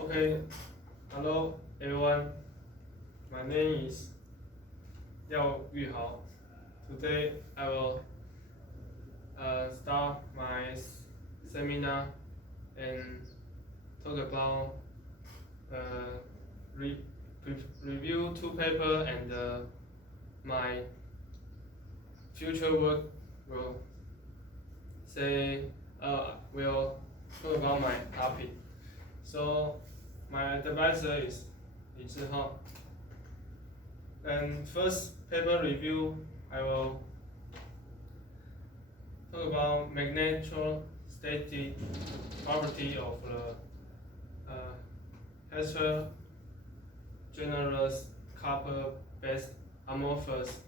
Okay, hello everyone. My name is Yao Yuhao. Today I will start my seminar and talk about re review two papers and my future work will will talk about my topic. So my advisor is Li Zhihao. And first paper review, I will talk about magnetic-static property of the heterogeneous copper-based amorphous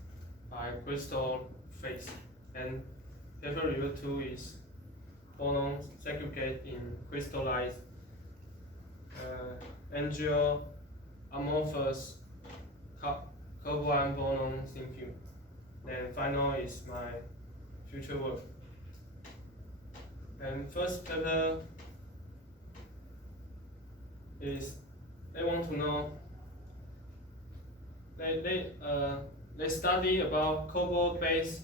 by crystal phase. And paper review 2 is boron segregate in crystallized angel amorphous cobalt boron thin film. Then final is my future work. And first paper is they want to know they study about cobalt based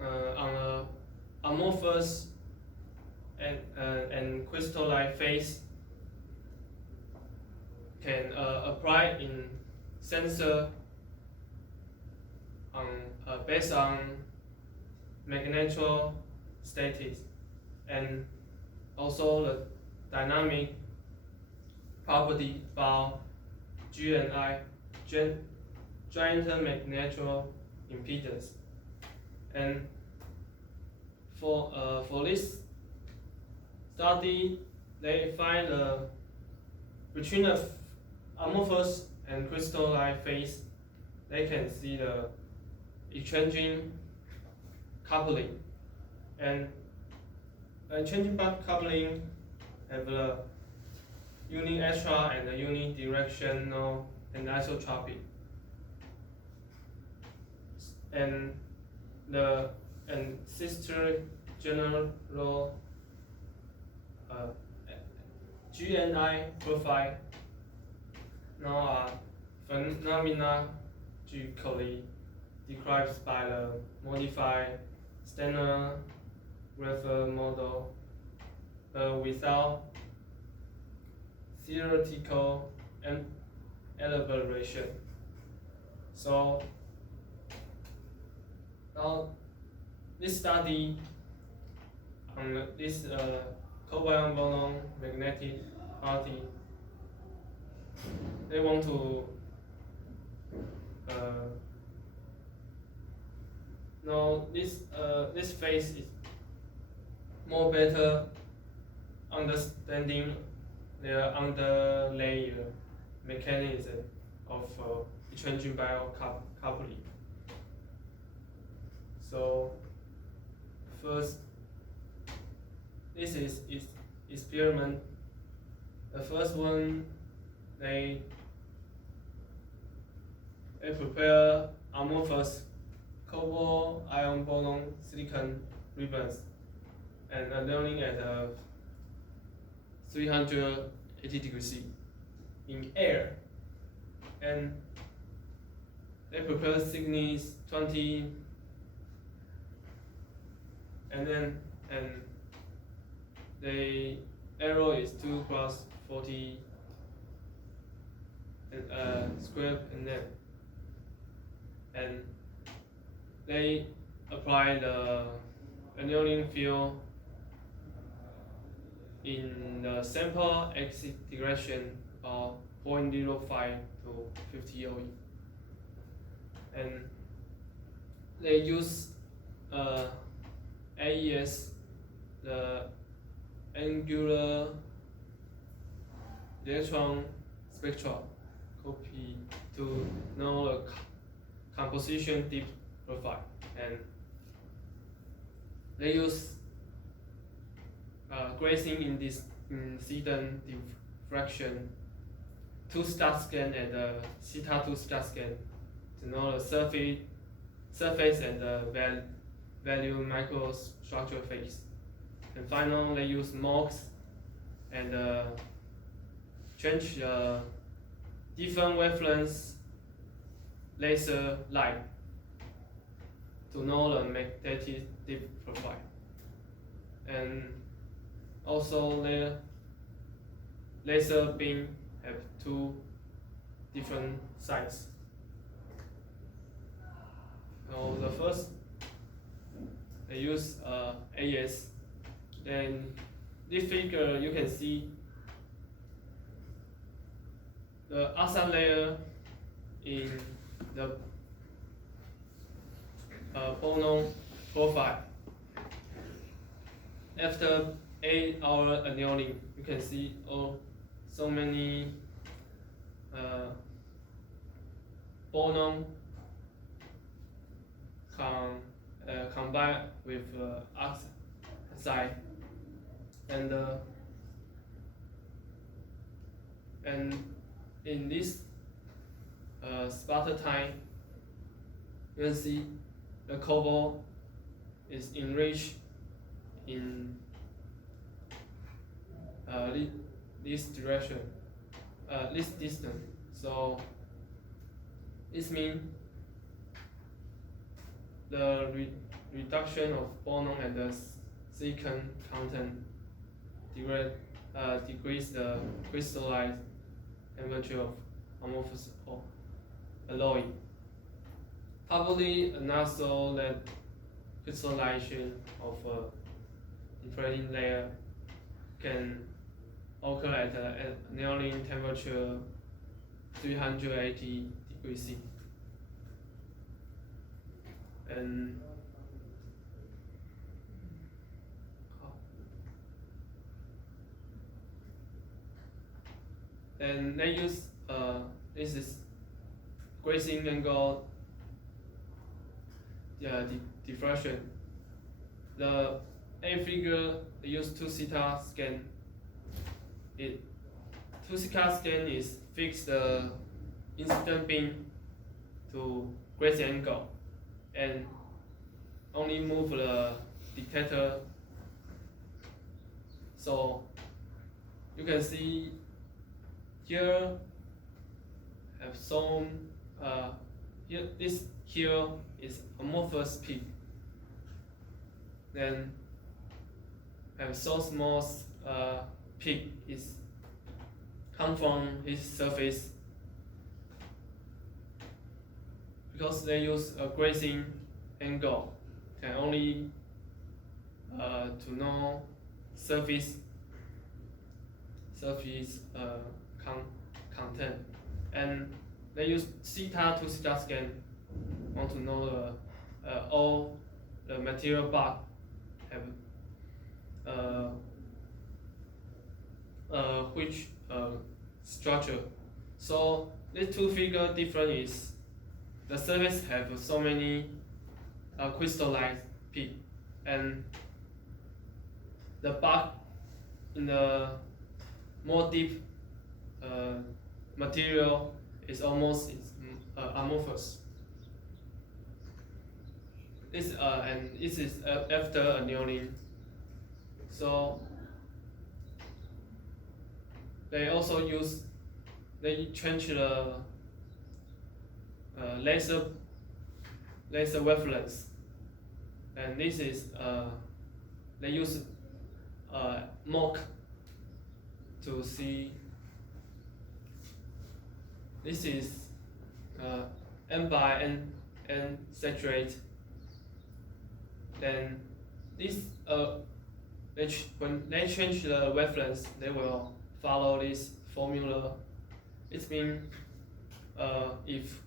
on a amorphous and crystalline phase can apply in sensor based on magnetostatics and also the dynamic property about GNI, giant magnetic impedance. And for this study, they find between the amorphous and crystalline phase, they can see the exchanging coupling, and exchanging coupling have the unilateral and unidirectional anisotropic, and sister general GNI profile now are phenomenologically described by the modified standard graph model without theoretical elaboration. So now this study on this cobalt boron magnetic property, they want to know this phase is more better understanding the underlayer mechanism of exchanging biocoupling. So first, this is experiment. The first one, they prepare amorphous cobalt ion boron silicon ribbons and annealing at 380 degrees C in air, and they prepare thickness 20, and the arrow is 2 plus 40 square and they apply the annealing field in the sample exit direction of 0.05 to 50 OE, and they use AES, the angular electron spectroscopy, to know the composition depth profile, and they use grazing incident diffraction 2-star scan and the theta 2-star scan to know the surface and the value microstructure phase. And finally, they use MOX and change the different wavelengths laser light to know the magnetic profile. And also the laser beam have two different sides. So the first, I use AS. Then this figure you can see the outside layer in the boron profile. After 8-hour annealing, you can see so many boron combined with oxide, and in this sputter time, you can see the cobalt is enriched in this direction, this distance. So this means the reduction of boron and the silicon content decrease the crystallized temperature of amorphous alloy. Probably also that crystallization of a depleting layer can occur at an annealing temperature 380 degrees C. And they use this is grazing angle diffraction. The A figure they use 2θ scan. 2θ scan is fix the incident beam to grazing angle and only move the detector. So you can see here have some here is amorphous peak. Then have so small peak is come from its surface because they use a grazing angle can only to know surface content, and they use θ to θ scan. Want to know all the material bar have which structure. So these two figures different is the surface have so many crystallized peak, and the bark in the more deep material is almost amorphous. And this is after annealing. So they also change the laser wavelengths, and this is they use mock to see. This is N by N saturate. Then this when they change the wavelengths, they will follow this formula. It means if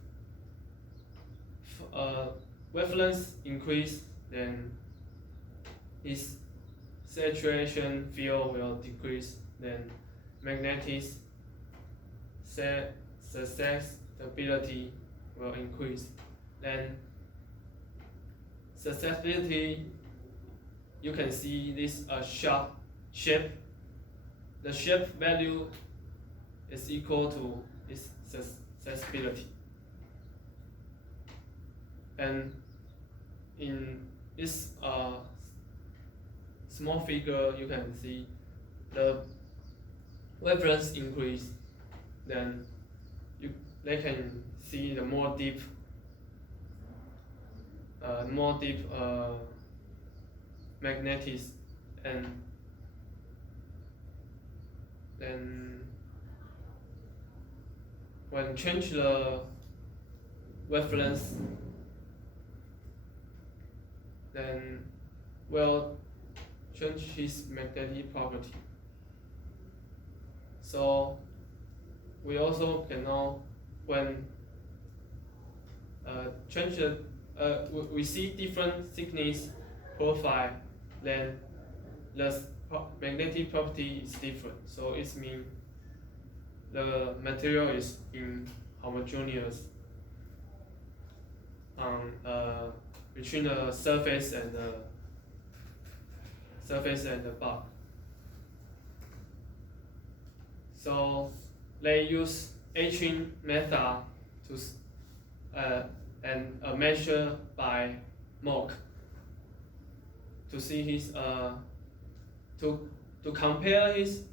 wavelengths increase, then its saturation field will decrease. Then magnetic susceptibility will increase. Then susceptibility, you can see this sharp shape. The shape value is equal to its susceptibility. And in this small figure, you can see the wavelength increase, then they can see the more deep magnetic, and then when change the wavelength, then will change his magnetic property. So we also can know when change the we see different thickness profile, then the magnetic property is different. So it means the material is inhomogeneous between the surface and the bulk. So they use etching method to and a measure by Mock to see his to compare his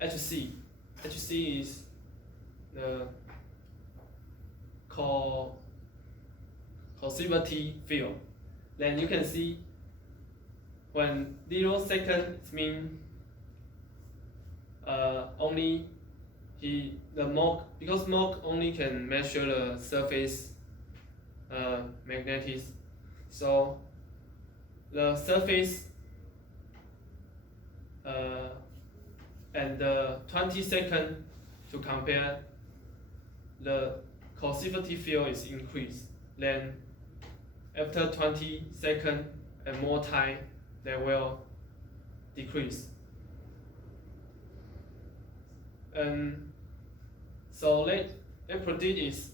HC. HC is the coercivity field. Then you can see when 0 seconds mean only because Mock only can measure the surface magnetic, so the surface and the 20 seconds to compare, the coercivity field is increased. Then after 20 seconds and more time, they will decrease. And so they predict is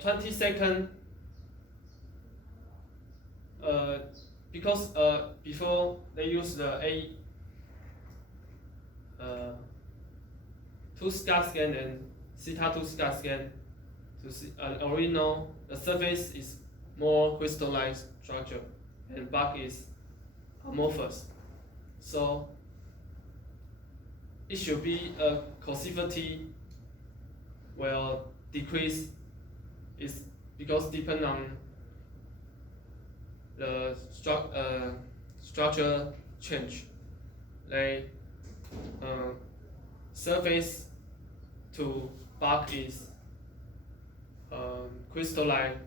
20 seconds because before they use the 2 scat scan and theta 2 scat scan to see already know the surface is more crystalline structure and bulk is amorphous. So it should be a coercivity will decrease is because depend on the structure change. Like surface to bulk is crystalline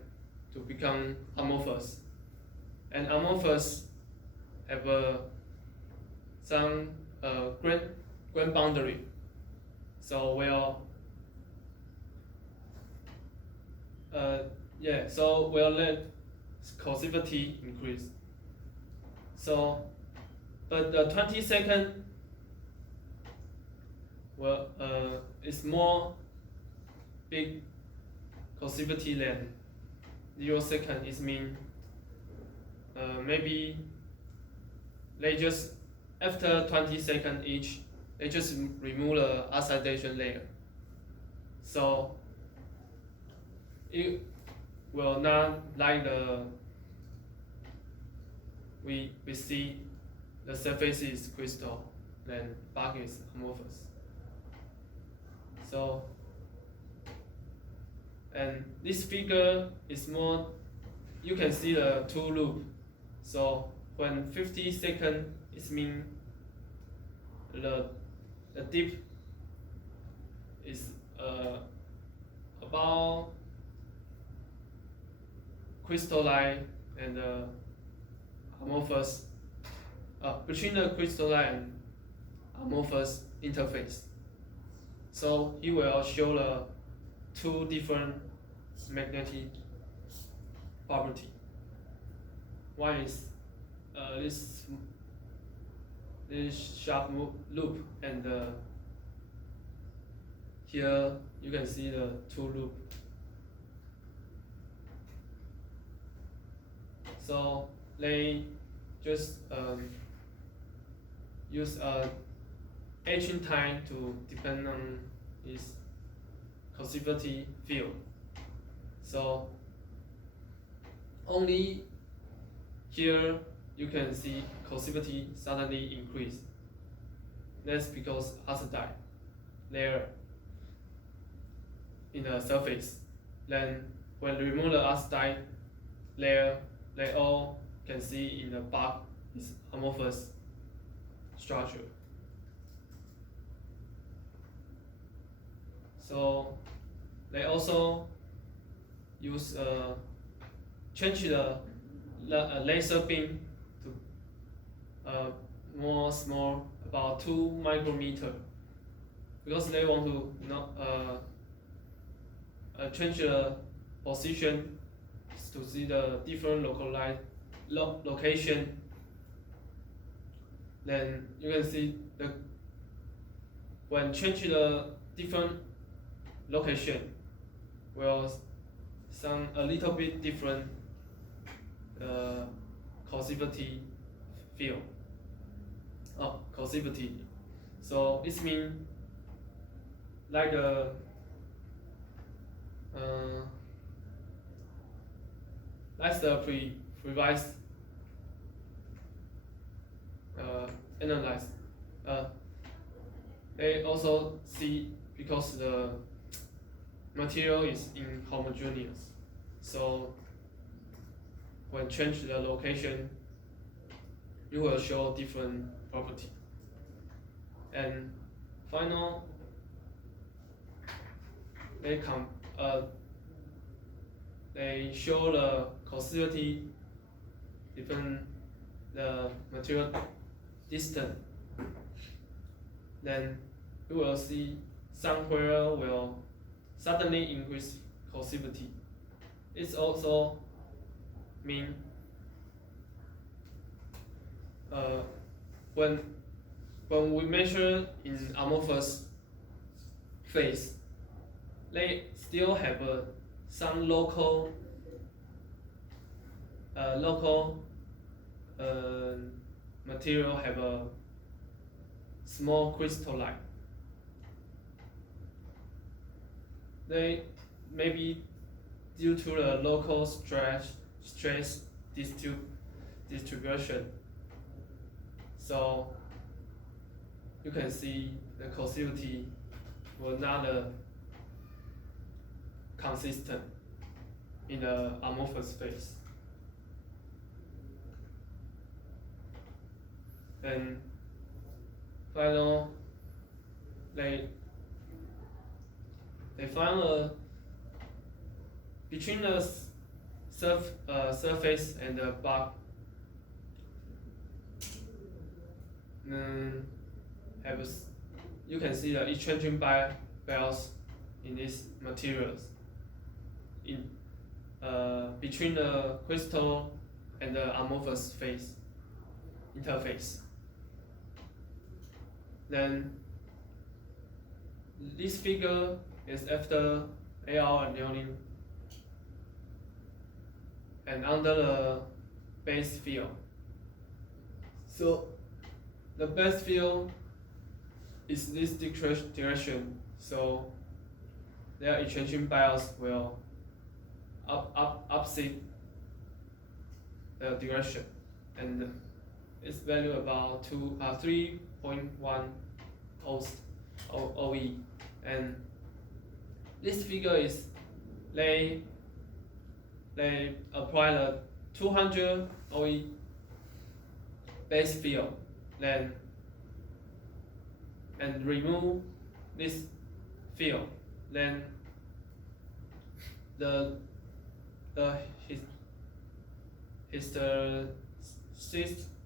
to become amorphous, and amorphous have some grain boundary. So will let coercivity increase. So, but the 20 second is more big coercivity than 0 second. It mean maybe they just after 20 seconds each, they just remove the oxidation layer. So it will not like we see the surface is crystal, then bulk is amorphous. So, and this figure is more, you can see the 2 loop. So when 50 seconds, it means the dip is about crystalline and amorphous, between the crystalline and amorphous interface. So he will show the 2 different magnetic property. One is this sharp loop, and here you can see the 2 loop. So they just use etching time to depend on its coercivity field. So only here you can see coercivity suddenly increase. That's because oxide layer in the surface. Then when remove the oxide layer, they all can see in the bark is amorphous structure. So they also use change the laser beam to more small, about 2 micrometer, because they want to not change the position to see the different location. Then you can see when change the different location will some a little bit different coercivity field. Coercivity. So it means like that's the previous analyze. They also see because the material is inhomogeneous, so when change the location, you will show different property. And final, they show the coercivity different the material distance. Then you will see somewhere will suddenly increase coercivity. It also mean when we measure in amorphous phase, they still have some local material have a small crystalline. They maybe due to the local stress distribution. So you can see the coercivity will not consistent in the amorphous phase. And final, they found between the surface and the bark you can see the exchanging bias in these materials in between the crystal and the amorphous phase interface. Then this figure is after AR annealing and under the base field. So the base field is this direction, so their exchanging bias will opposite the direction, and its value about 3.1 OE. And this figure is they apply the 200 OE base field, then and remove this field, then the hysteresis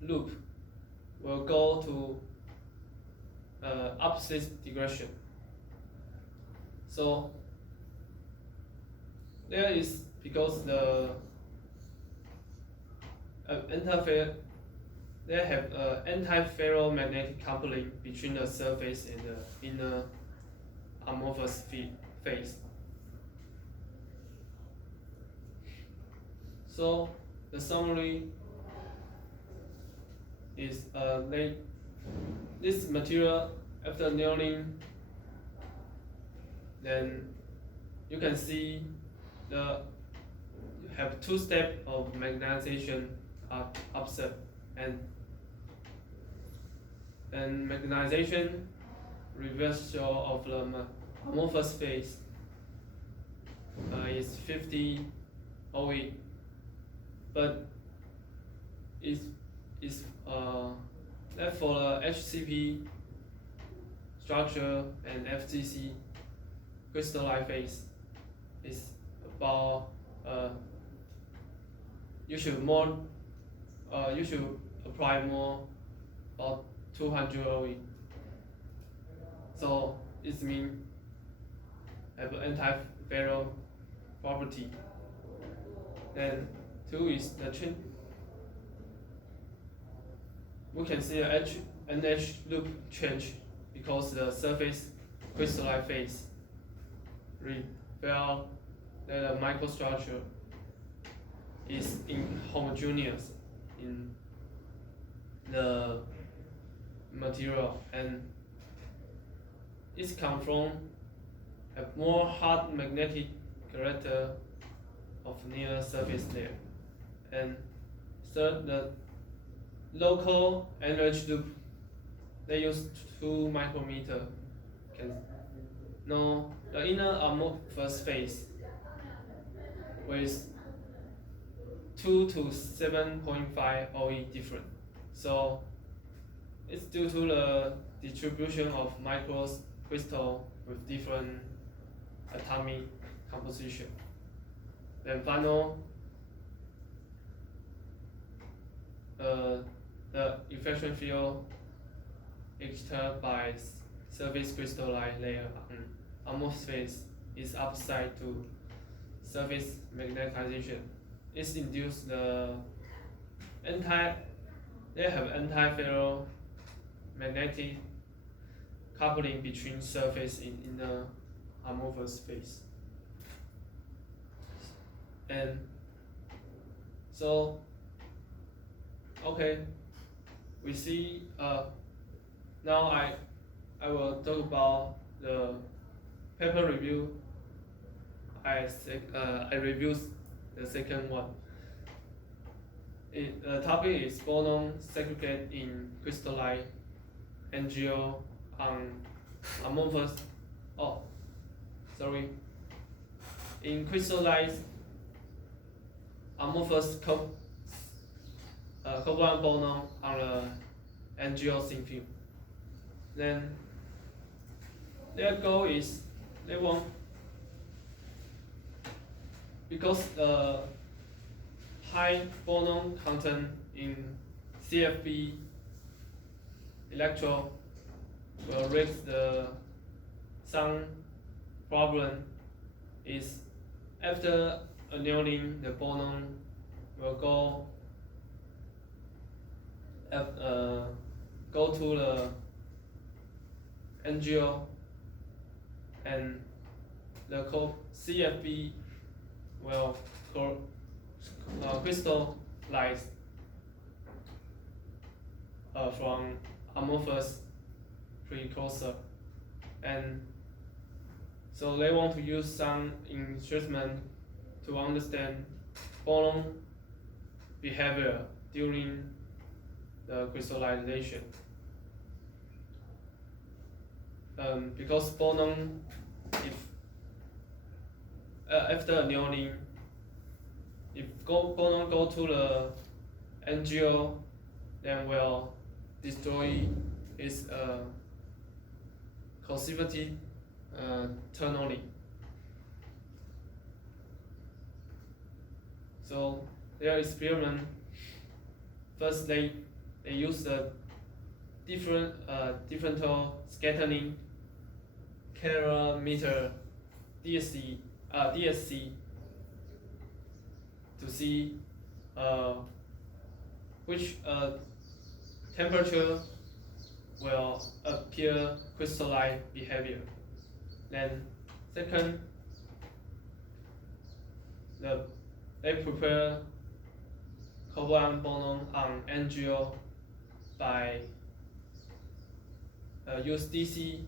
loop will go to opposite direction. So there is because the they have anti-ferromagnetic coupling between the surface and the inner amorphous phase. So the summary is this material after annealing, then you can see you have 2 steps of magnetization are observed. and magnetization reversal of the amorphous phase is 50 OE, but is left for the HCP structure and FGC crystalline phase is about you should apply more about 200 OE. So it means have anti-ferro property. Then 2 is the change. We can see a NH loop change because the surface crystalline phase reveal that the microstructure is inhomogeneous in the material and its conform have more hard magnetic character of near surface layer. And third, the local NH loop, they use 2 micrometer. Can know the inner amorphous phase with 2 to 7.5 OE different. So it's due to the distribution of microcrystal with different atomic composition. Then final, the effection field exerted by surface crystalline layer on amorphous phase is upside to surface magnetization. It's induced they have anti-ferro magnetic coupling between surface in the amorphous phase. And so, okay, we see now I will talk about the paper review. I review the second one. The topic is boron segregate in crystalline NGO on amorphous. In crystallized amorphous covalent boron on the NGO thin film. Then their goal is they want, because the high boron content in CFP electrode will raise some problem is after annealing the boron will go to the NGO and the CFP will crystallize from amorphous precursor, and so they want to use some instrument to understand boron behavior during the crystallization. Because boron, if after annealing, if boron go to the NGO, then will destroy its coercivity tunneling. So their experiment, first they use the differential scattering calorimeter DSC to see which temperature will appear crystalline behavior. Then second, they prepare covalent boron on NGO by use DC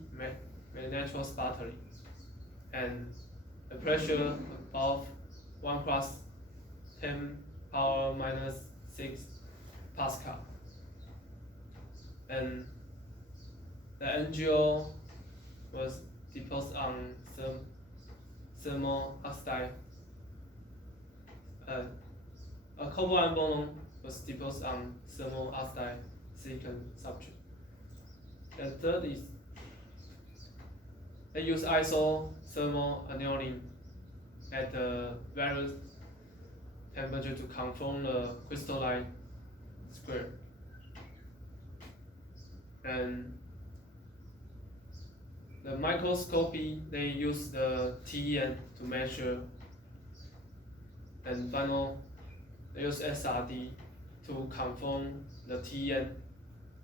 magnetic sputtering and a pressure above 1 + 10⁻⁻⁶ Pascal. and the NGO was deposited on thermal oxide. A covalent boron was deposited on thermal oxide silicon substrate. The third is they use isothermal annealing at various temperature to conform the crystalline square. And the microscopy, they use the TEM to measure, and final they use SRD to conform the TEM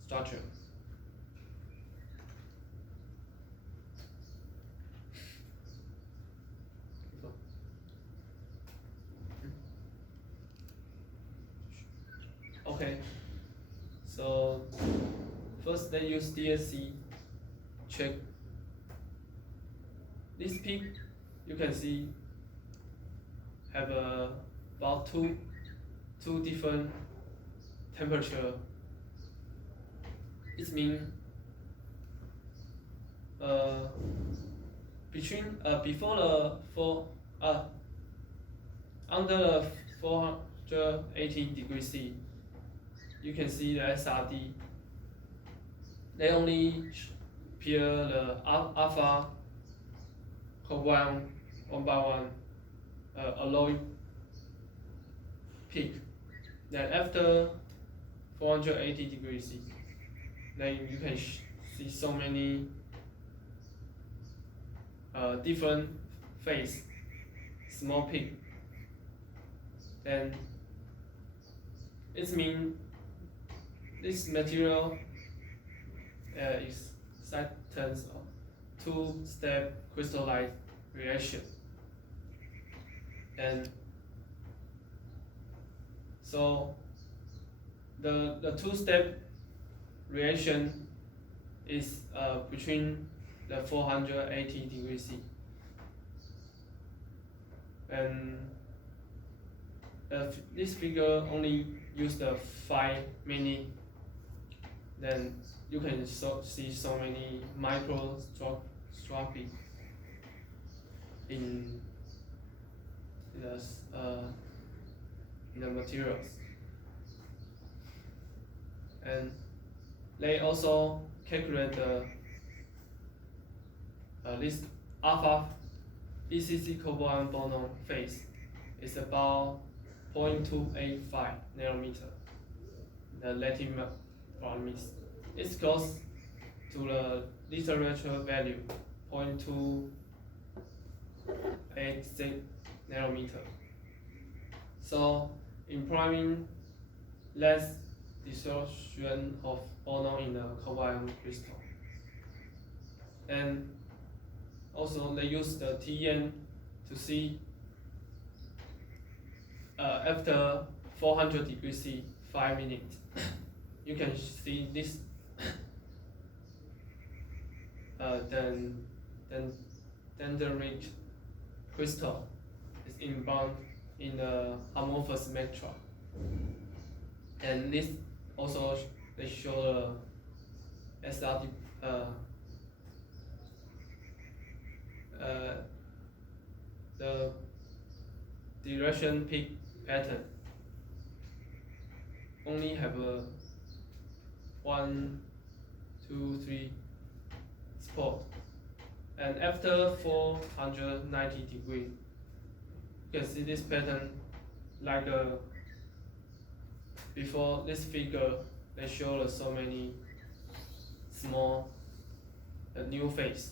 structure. Okay, so first they use DSC check. This peak you can see have about two different temperature. It means before the under the 480 degrees C, you can see the SRD. They only appear the alpha covalent 1 by 1 alloy peak. Then after 480 degrees C, then you can see so many different phase, small peak. And it means this material is substance of two-step crystalline reaction. And so the two-step reaction is between the 480 degrees C. And this figure only use the 5 minutes. Then you can see so many microscopy in the materials. And they also calculate the this alpha ECC covalent boron phase is about 0.285 nanometer. The lattice parameters is close to the literature value 0.286 nanometer. So implying less distortion of boron in the covalent crystal. And also they use the TEM to see after 400 degrees C 5 minutes. You can see this then dendrite crystal is inbound in the amorphous spectra. And this also they show the SRD the direction peak pattern only have a 1, 2, 3 spot, and after 490 degrees, you can see this pattern like before this figure. They show so many small new phase.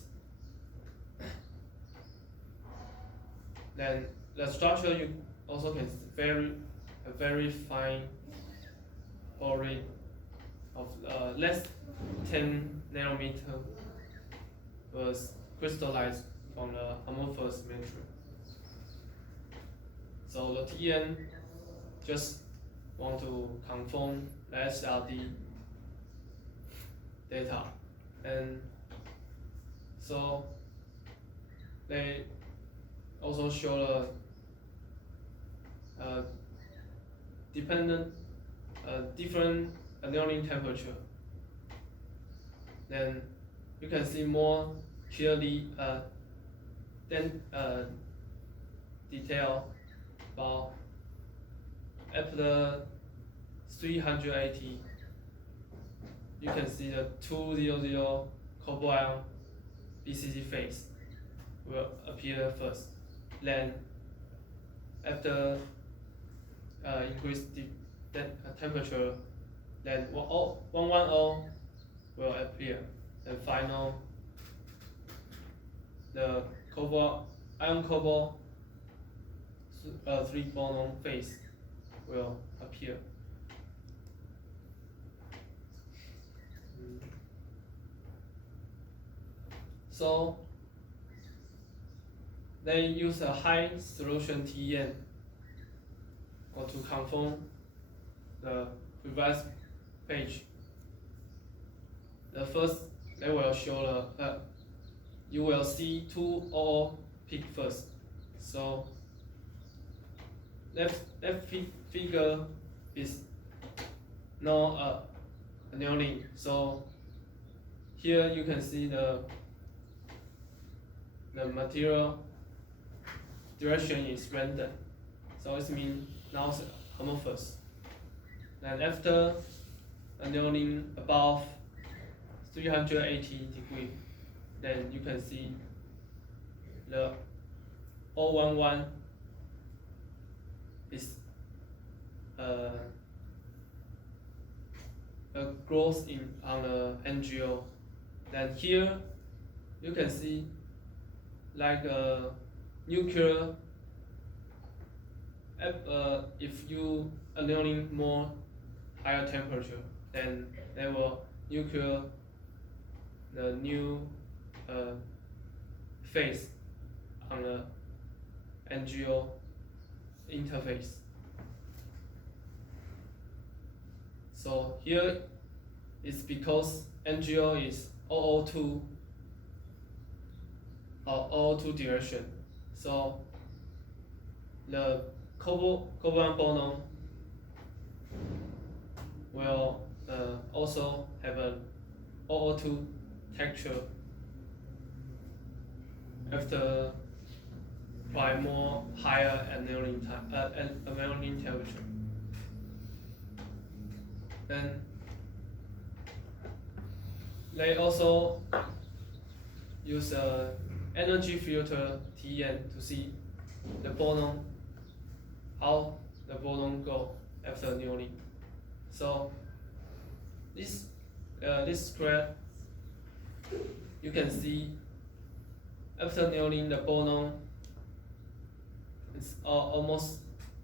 Then the structure you also can very fine body of less 10 nanometer was crystallized from the amorphous material. So the TN just want to confirm the SRD data, and so they also show a different annealing temperature then you can see more clearly detail about after 380. You can see the 200 cobalt ion BCC phase will appear first. Then after increased temperature, then 110 will appear. And final, the ion cobalt 3 boron phase will appear. So they use a high solution TEM or to confirm the previous page. The first, they will show you will see 200 peak first. So left figure is no annealing. So here you can see the material direction is random. So it means now it's amorphous. Then after annealing above 380 degrees, then you can see the 011 is a growth on the NGO. Then here you can see like a nuclear. If you annealing more higher temperature, then they will nuclear the new phase on the NGO interface. So here is because NGO is 002 or 002 direction. So the covalent boron will also have a 002 texture after by more higher annealing temperature. Then they also use a energy filter TEM to see the boron, how the boron go after annealing. So this square, you can see after annealing the boron is almost